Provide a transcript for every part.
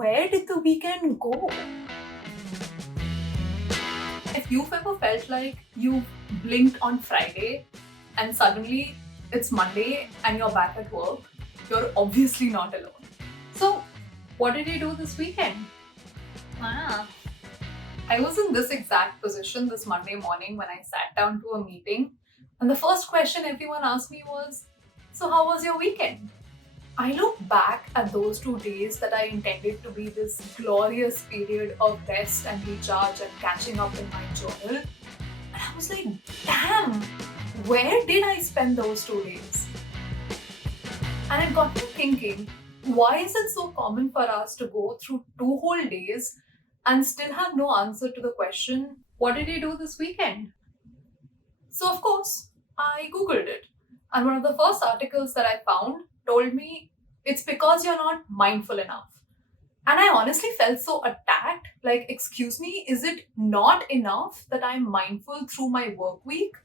where did the weekend go? If you've ever felt like you blinked on Friday and suddenly it's Monday and you're back at work, you're obviously not alone. So, what did you do this weekend? Ah, I was in this exact position this Monday morning when I sat down to a meeting, and the first question everyone asked me was, "So, how was your weekend?" I look back at those 2 days that I intended to be this glorious period of rest and recharge and catching up in my journal. And I was like, damn, where did I spend those 2 days? And it got me thinking, why is it so common for us to go through 2 whole days and still have no answer to the question, what did you do this weekend? So, of course, I Googled it. And one of the first articles that I found told me it's because you're not mindful enough. And I honestly felt so attacked. Like, excuse me, is it not enough that I'm mindful through my work week?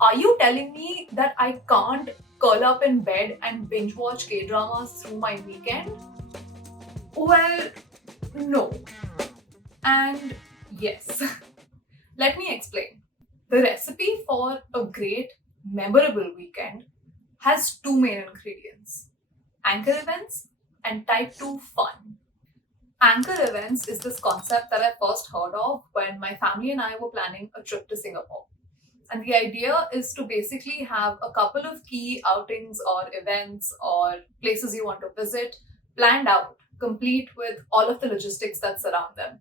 Are you telling me that I can't curl up in bed and binge watch K dramas through my weekend? Well, no. And yes. Let me explain. The recipe for a great, memorable weekend has two main ingredients: anchor events and type 2 fun. Anchor events is this concept that I first heard of when my family and I were planning a trip to Singapore. And the idea is to basically have a couple of key outings or events or places you want to visit planned out, complete with all of the logistics that surround them.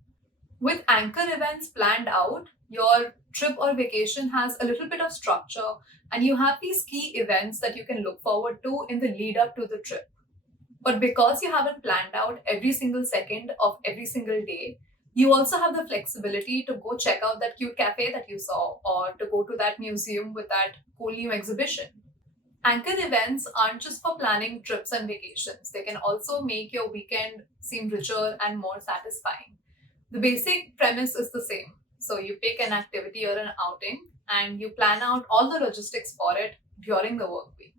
With anchor events planned out, your trip or vacation has a little bit of structure and you have these key events that you can look forward to in the lead up to the trip. But because you haven't planned out every single second of every single day, you also have the flexibility to go check out that cute cafe that you saw or to go to that museum with that cool new exhibition. Anchor events aren't just for planning trips and vacations, they can also make your weekend seem richer and more satisfying. The basic premise is the same. So you pick an activity or an outing and you plan out all the logistics for it during the work week.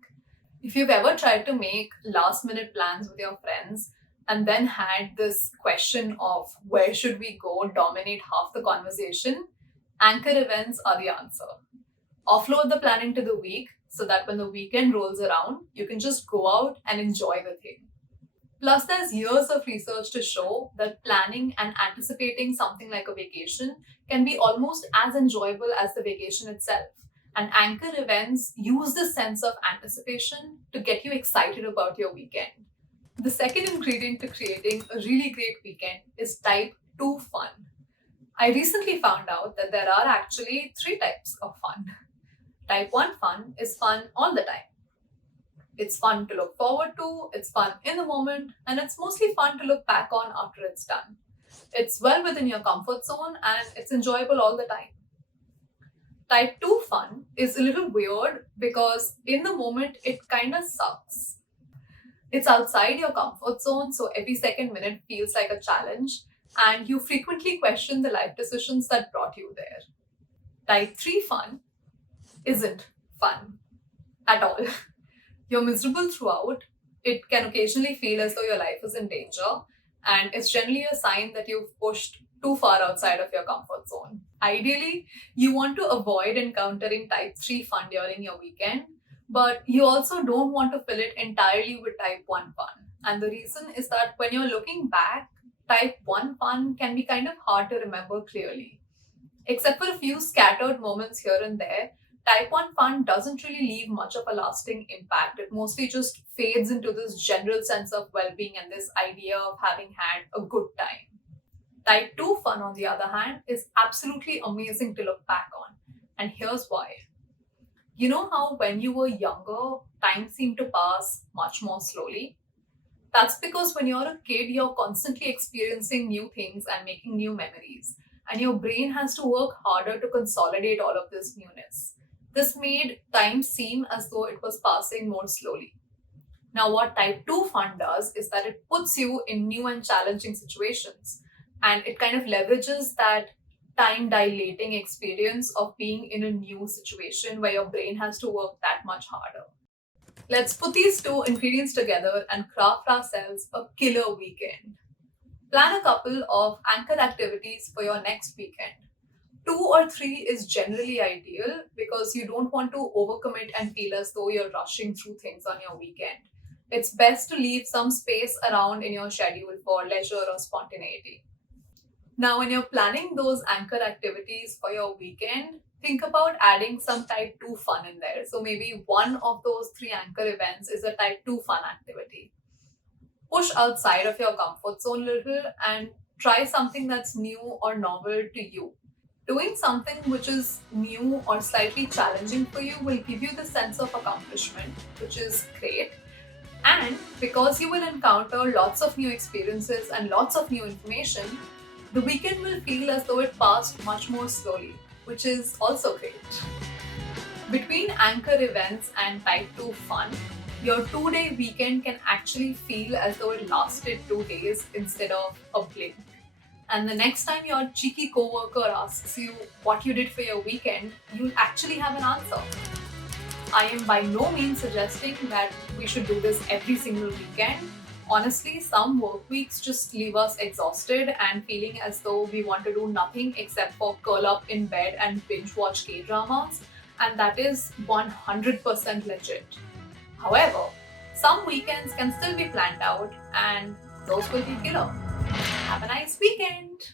If you've ever tried to make last minute plans with your friends and then had this question of where should we go dominate half the conversation, anchor events are the answer. Offload the planning to the week so that when the weekend rolls around, you can just go out and enjoy the thing. Plus, there's years of research to show that planning and anticipating something like a vacation can be almost as enjoyable as the vacation itself. And anchor events use this sense of anticipation to get you excited about your weekend. The second ingredient to creating a really great weekend is type 2 fun. I recently found out that there are actually three types of fun. Type 1 fun is fun all the time. It's fun to look forward to, it's fun in the moment, and it's mostly fun to look back on after it's done. It's well within your comfort zone and it's enjoyable all the time. Type 2 fun is a little weird because in the moment it kind of sucks. It's outside your comfort zone, so every second minute feels like a challenge, and you frequently question the life decisions that brought you there. Type 3 fun isn't fun at all. You're miserable throughout. It can occasionally feel as though your life is in danger, and it's generally a sign that you've pushed too far outside of your comfort zone. Ideally, you want to avoid encountering type 3 fun during your weekend, but you also don't want to fill it entirely with type 1 fun. And the reason is that when you're looking back, type 1 fun can be kind of hard to remember clearly. Except for a few scattered moments here and there, type 1 fun doesn't really leave much of a lasting impact. It mostly just fades into this general sense of well being and this idea of having had a good time. Type 2 fun, on the other hand, is absolutely amazing to look back on. And here's why. You know how when you were younger, time seemed to pass much more slowly? That's because when you're a kid, you're constantly experiencing new things and making new memories, and your brain has to work harder to consolidate all of this newness. This made time seem as though it was passing more slowly. Now, what type 2 fun does is that it puts you in new and challenging situations, and it kind of leverages that time dilating experience of being in a new situation where your brain has to work that much harder. Let's put these two ingredients together and craft ourselves a killer weekend. Plan a couple of anchor activities for your next weekend. 2 or 3 is generally ideal because you don't want to overcommit and feel as though you're rushing through things on your weekend. It's best to leave some space around in your schedule for leisure or spontaneity. Now, when you're planning those anchor activities for your weekend, think about adding some type 2 fun in there. So maybe one of those 3 anchor events is a type 2 fun activity. Push outside of your comfort zone a little and try something that's new or novel to you. Doing something which is new or slightly challenging for you will give you the sense of accomplishment, which is great. And because you will encounter lots of new experiences and lots of new information, the weekend will feel as though it passed much more slowly, which is also great. Between anchor events and type 2 fun, your 2 day weekend can actually feel as though it lasted 2 days instead of a blink. And the next time your cheeky coworker asks you what you did for your weekend, you'll actually have an answer. I am by no means suggesting that we should do this every single weekend. Honestly, some work weeks just leave us exhausted and feeling as though we want to do nothing except for curl up in bed and binge watch K dramas, and that is 100% legit. However, some weekends can still be planned out, and those will be killer. Have a nice weekend!